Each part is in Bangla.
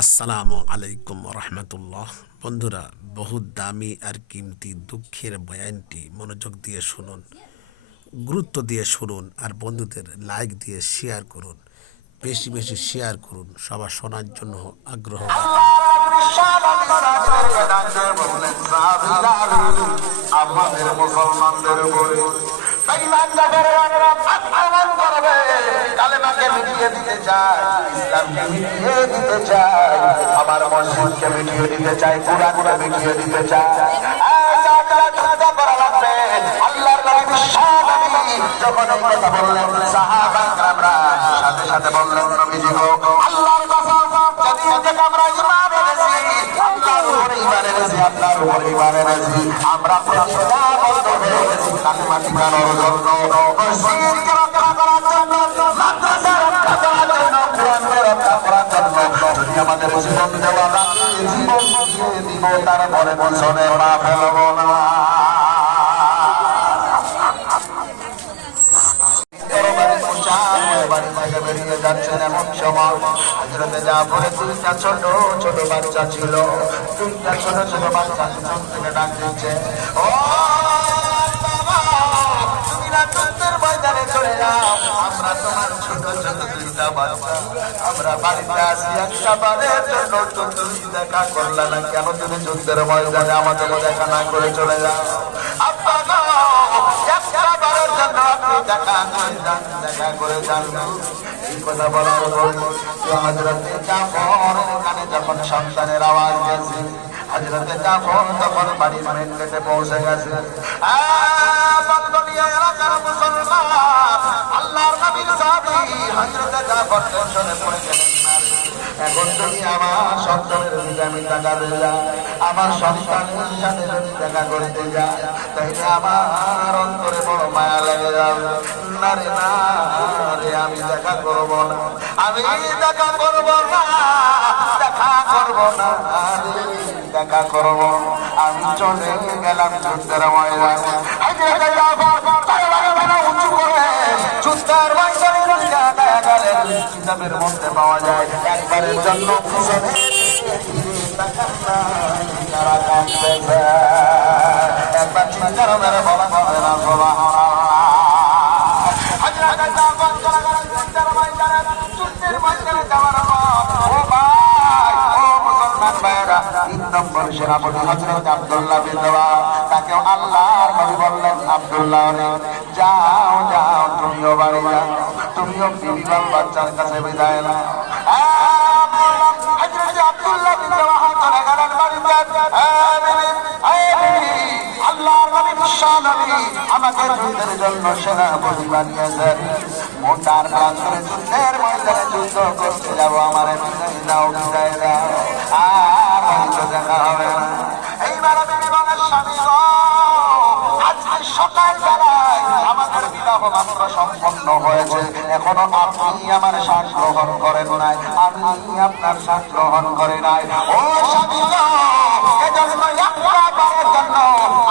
আসসালামু আলাইকুম রহমতুল্লাহ। বন্ধুরা, বহু দামি আর কিমতি দুঃখের বয়ানটি মনোযোগ দিয়ে শুনুন, গুরুত্ব দিয়ে শুনুন, আর বন্ধুদের লাইক দিয়ে শেয়ার করুন। বেশি বেশি শেয়ার করুন, সবার শোনার জন্য আগ্রহ আমাদের মুসলমানদের উপরে কালেমাকে মিটিয়ে দিতে চায়, ইসলামকে মিটিয়ে দিতে চায়, আমার মসজিদকে মিটিয়ে দিতে চায়, কোরআনকে মিটিয়ে দিতে চায়। আল্লাহর নবী যখন এই কথা বললেন, সাহাবারা সাথে সাথে বললেন, নবীজি গো, আল্লাহর কসম, যদি আমরা ঈমান এনেছি, আল্লাহর উপরে ঈমান এনেছি, আপনার উপরে ঈমান এনেছি, আমরা প্রতিজ্ঞা বদ্ধ হয়ে গেছি কালেমা ঠিকানোর জন্য, মসজিদকে রক্ষা করার জন্য, মাদ্রাসা রক্ষা করার জন্য, কোরআনকে রক্ষা করার জন্য। যদি আমাদের জীবন দেওয়া লাগে, জীবন দিয়ে দিব, তারপরে বছরে পা ফেলব না। বাড়ি থেকে বেরিয়ে যাচ্ছেন এমন সময় হযরতে জাফরের দুইটা ছোট ছোট বাচ্চা ছিল। দুইটা ছোট ছোট বাচ্চা পিছন থেকে ডাক দিচ্ছে, ও বাবা, তুমি না যুদ্ধের ময়দানে চলে যাও, আমরা তোমার ছোট ছোট দুইটা বাচ্চা, আমরা বাড়িতে আসি একটা বারের জন্য, তুমি দেখা করলে না কেন? তুমি যুদ্ধের ময়দানে আমাদের দেখা না করে চলে যাও। আব্বা গো, একটা বারের জন্য আপনি দেখা করে যান। এই কথা বলার পর হযরতে জাফর কানে যখন সন্তানের আওয়াজ গেছে, হযরতে জাফর তখন বাড়ির মেন গেটে পৌঁছে গেছে। এলাকার মুসলমান, আল্লাহর নবীর সাহাবী হযরতে জাফর টেনশনে পড়ে গেলেন। এখন যদি আমার সন্তানের দিকে আমি তাকাতে যাই, আমার সন্তানের সাথে যদি দেখা করতে যাই, তাইলে আমার অন্তরে বড় মায়া লেগে যাবে। না রে, না রে, আমি দেখা করব না, আমি দেখা করব না, দেখা করব না, দেখা করব। আমি চলে গেলাম যুদ্ধের ময়দানে। উঁচু করে যুদ্ধের ময়দানে কিতাবের মধ্যে পাওয়া যায়, একবারের জন্য পিছনে একবার চিন্তার মেরে বলা হবে না বলা। সেনাপতি হযরত আব্দুল্লাহ বিন রাওয়াহা, তাকে আল্লাহর নবী বললেন, আব্দুল্লাহ রে, যাও যাও, তুমিও বাড়ি যাও, তুমিও বিবি বাচ্চার কাছে বিদায় নাও। হযরত আব্দুল্লাহ বিন রাওয়াহা চলে গেলেন বাড়িতে। আল্লাহর নবী বিশ্বনবী আমাকে যুদ্ধের জন্য সেনাপতি বানিয়েছেন, মোটার প্রান্তরে যুদ্ধের ময়দানে যুদ্ধ করতে যাবো, আমার বিদায় দাও, বিদায় দাও, আর হয়তো দেখা হবে না। এইবার বিমানের স্বামী গো, আজকে সকাল বেলায় আমাদের বিবাহ মাত্র সম্পন্ন হয়েছে, এখনো আপনি আমার শ্বাস গ্রহণ করেন নাই, আমি আপনার শ্বাস গ্রহণ করে নাই। ও স্বামী গো, এজন্য একবারের জন্য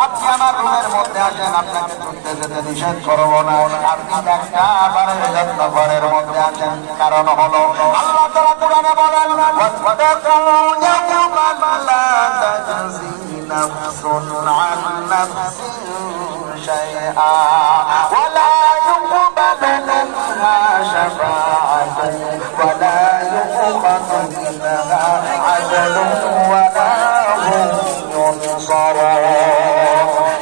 আপনি আমার রুমের মধ্যে আসেন, আপনাকে যুদ্ধে যেতে নিষেধ করবো না, আপনি একটা বারের জন্য ঘরের মধ্যে আসেন। কারণ হলো আল্লাহ তাআলা কোরআনে বলেন, ওয়াতাকু ইয়াওমান লা তাজজি নাফসুন আন নাফসিন শাইআ ওয়া লা ইউকবালু মিনহা শাফাআতুন ওয়া লা ইউখাযু মিনহা আদলুন ওয়া লা হুম ইউনসারুন।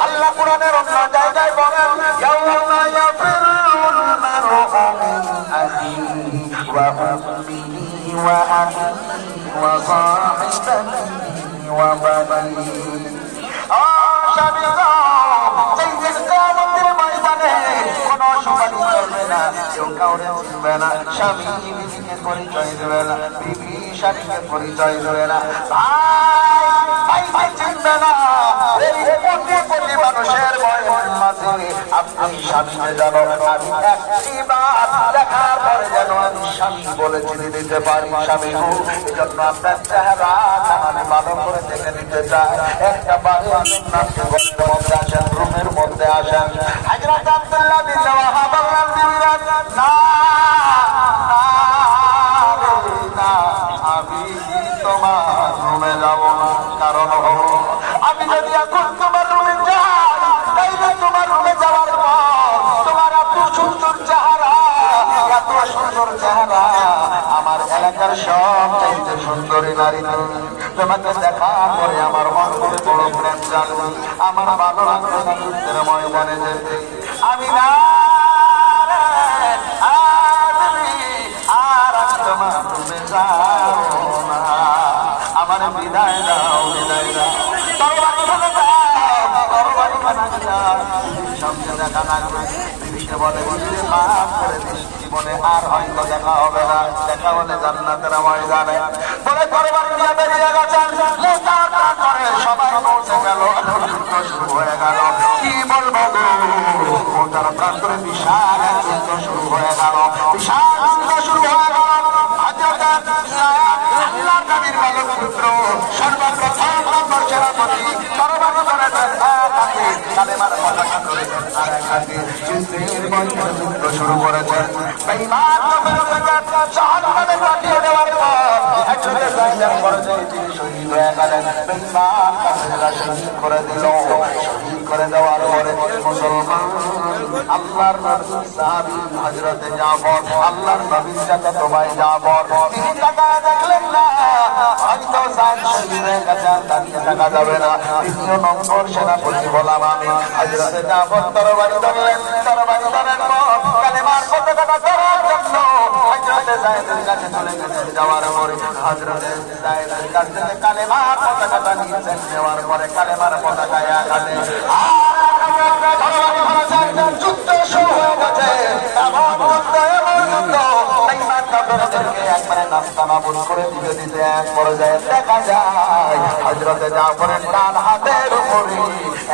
আল্লাহ কোরআনের অন্য জায়গায় বলেন, ইয়াওমা ইয়াফিরুল মারউ মিন আখিহি ওয়া উম্মিহি ওয়া আবিহি ওয়া সাহিবাতিহি ওয়া বানিহি। কোনো সুপারি চলবে না, কেউ কাউরে চিনবে না, স্বামী বিবিকে পরিচয় দেবে না, বিবি স্বামীকে পরিচয় দেবে না, ভাই ভাই চিনবে না। কোটি মানুষের মাঝে আপনি স্বামীকে জানো, আমি একটিবার দেখার পরে যেন আমি স্বামী বলে চিনে নিতে পারি স্বামী। এই জন্য আপনার চেহারা আমি ভালো করে দেখে নিতে চাই। একটা বাড়ি ঘরের মধ্যে আসেন, রুমের মধ্যে আসেন। হযরত আব্দুল্লাহ বিন রাওয়াহা বললেন, না আমি তোমার রুমে যাব না, কারণ আমি যদি এখন তোমার রুমে যাই, তাইলে তোমার রুমে যাওয়ার পর তোমার এত সুন্দর চেহারা, এত সুন্দর চেহারা, আমার এলাকার সব চাইতে সুন্দরী নারী তোমাকে দেখা করে আমার অন্তরে বড় প্রেম জানবে, আমার ভালো লাগবে না যুদ্ধের ময়দানে যেতে। আমি না আর তোমার রুমে যাও না, আমার বিদায় দাও, বিদায় দাও, দেখা লাগবে। বলে মাফ করে দিস, জীবনে আর হয়তো দেখা হবে না, দেখা হলে জান্নাতের ময়দানে। বলে পরিবার নিয়ে বেরিয়ে গেছেন, করে সবাই পৌঁছে গেল, শুরু হয়ে গেল। কি বলবো তার প্রান্তরে বিশাল যুদ্ধ শুরু হয়ে গেল, বিশাল যুদ্ধ শুরু হয়ে গেল। আল্লাহ নবীর বালক পুত্র সর্বপ্রথম নম্বর সেনাপতি তরবারি ধরে কালেমার পতাকা ধরেছেন, আর এক হাতে যুদ্ধের ময়দানে যুদ্ধ শুরু করেছেন। বেঈমান কাফেরদেরকে জাহান্নামে পাঠিয়ে দেওয়ার পর একজনের জায়গার পর্যায়ে তিনি শহীদ হয়ে গেলেন। বেঈমান কাফেররা শহীদ করে দিল। শহীদ করে দেওয়ার পরে মুসলমান আল্লাহর নবী সাহাবী হযরতে জাফর, আল্লাহর নবীর চাচাত ভাই জাফর, তিনি তাকায় দেখলেন না হয়তো সাত শহীদ হয়ে গেছে, দাঁড়িয়ে থাকা যাবে না। তৃতীয় নম্বর সেনাপতি বললাম আমি, হযরতে জাফর তরবারি ধরলেন। তরবারি ধরার পর কালেমার পতাকাটা ধরার জন্য হযরতে যায়েদের কাছে চলে গেছেন। যাওয়ার পরে হযরতে যায়েদের কাছ থেকে কালেমার পতাকাটা নিয়েছেন। নেওয়ার পরে কালেমার পতাকা এক হাতে, যুদ্ধ শুরু হয়ে গেছে। এমন যুদ্ধ, এমন যুদ্ধ, বেঈমান কাফেরদেরকে একবারে নাস্তানাবুদ করে দিতে দিতে এক পর্যায়ে দেখা যায় হযরতে জাফরের ডান হাতের উপরে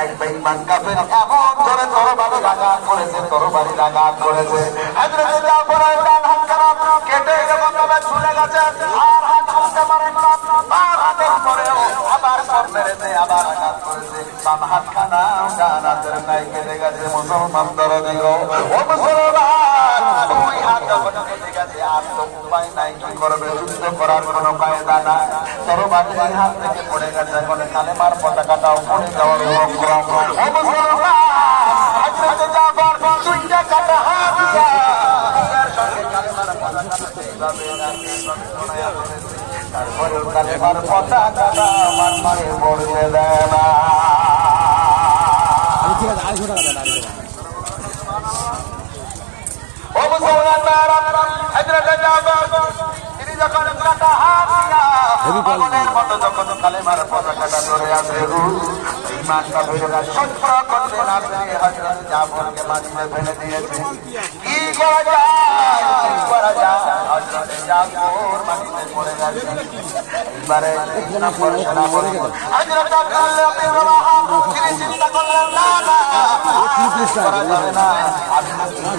এক বেঈমান কাফের এমন ধরে তরবারি আঘাত করেছে, তরবারি আঘাত করেছে। হযরতে জাফরের ডান হাত খারাপ কেটে যেমন ভাবে ছুলে গেছে, আর হাত হাতে মারেন না, বাম হাতের উপরেও আবার সব মেরেছে, আবার আঘাত করেছে। বাম হাত খানা ডান হাতের নাই কেটে গেছে। মুসলমান দরদি গো, ও মুসলমান, দুই হাত যখন কেটে গেছে আর তো উপায় নাই, কি করবে? যুদ্ধ করার কোনো কায়দা নাই। তরবারি দুই হাত থেকে পড়ে গেছে, এখন কালেমার পতাকাটাও পড়ে যাওয়ার উপক্রম। ও মুসলমান, হযরতে জাফর দুইটা কাটা হাত দিয়া তার সঙ্গে কালেমার পতাকাটা এইভাবে তারপরেও কালেমার পতাকাটা মাটিতে পড়তে দেয় না। ও মুসলমান, হযরতে জাফর তিনি যখন কাটা হাত দিয়া পাগলের মতো যখন কালেমার পতাকাটা ধরে আছে, ঈমান কাফেররা সহ্য করতে না পেরে হযরতে জাফরকে মাটিতে ফেলে দিয়েছে। কি করা যায়, কি করা যায়? হযরতে জাফর মাটিতে পড়ে গেছে। এবারে নম্বর সেনাপতি হযরত আব্দুল্লাহ বিন রাওয়াহা তিনি চিন্তা করলেন, না না, করা যাবে না। আমি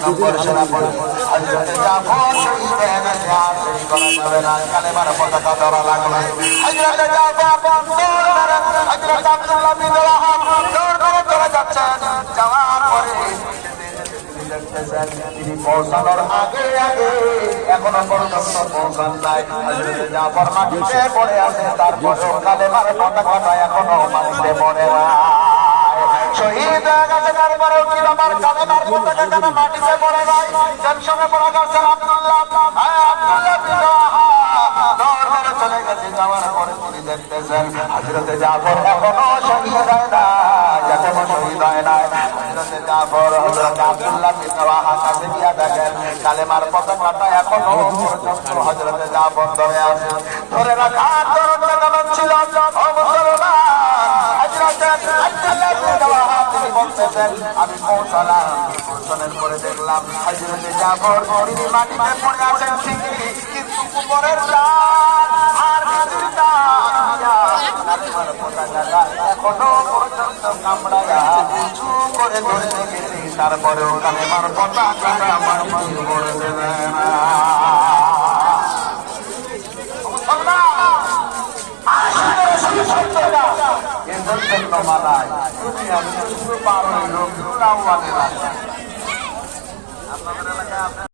নম্বর সেনাপতি হযরতে জাফর শহীদ হয়ে গেছে, আর দেরি করা যাবে না। কালেমার পতাকা ধরা লাগলো। হযরতে জাফর হযরত আব্দুল্লাহ বিন রাওয়াহা দৌড় ধরে চলে যাচ্ছেন। যাওয়ার পরে তিনি পৌঁছানোর আগে আগে এখনো পর্যন্ত পৌঁছান নাই। হযরতে জাফর মাটিতে পড়ে আছে, তারপরেও কালেমার পতাকাটা এখনো মাটিতে পড়ে না। শহীদ হয়ে গেছে, তারপরেও কি আমার কালেমার পতাকা কেন মাটিতে পড়ে নাই? টেনশনে পড়ে গেছেন আব্দুল্লাহ বিন রাওয়াহা দৌড় ধরে চলে গেছে। যাওয়ার পরে তিনি দেখতেছেন হযরতে জাফর এখনো শহীদ হয় না, এখনো শহীদ হয় না। হযরতে জাফর হযরতে আব্দুল্লাহ বিন রাওয়াহা কাছে গিয়া দেখেন কালেমার পতাকাটা এখনো পর্যন্ত হযরতে জাফর ধরে আছে। ধরে রাখার ধরনটা কেমন ছিল? ও মুসলমান, হযরতে আব্দুল্লাহ বিন রাওয়াহা তিনি বলতেছেন, আমি পৌঁছালাম, পৌঁছানোর পরে দেখলাম হযরতে জাফর তিনি মাটিতে পড়ে আছেন ঠিকই, কিন্তু উপরের আর ভিতরটা কালেমার পতাকাটা এখনো পর্যন্ত কামড়ায়া উঁচু করে ধরে রেখেছি। তারপরেও কালেমার পতাকাটা আমার মাটিতে পড়ে দেবে না। মালায় তুমি আমি শুধু পারো রবিউল আউয়ালের রাত,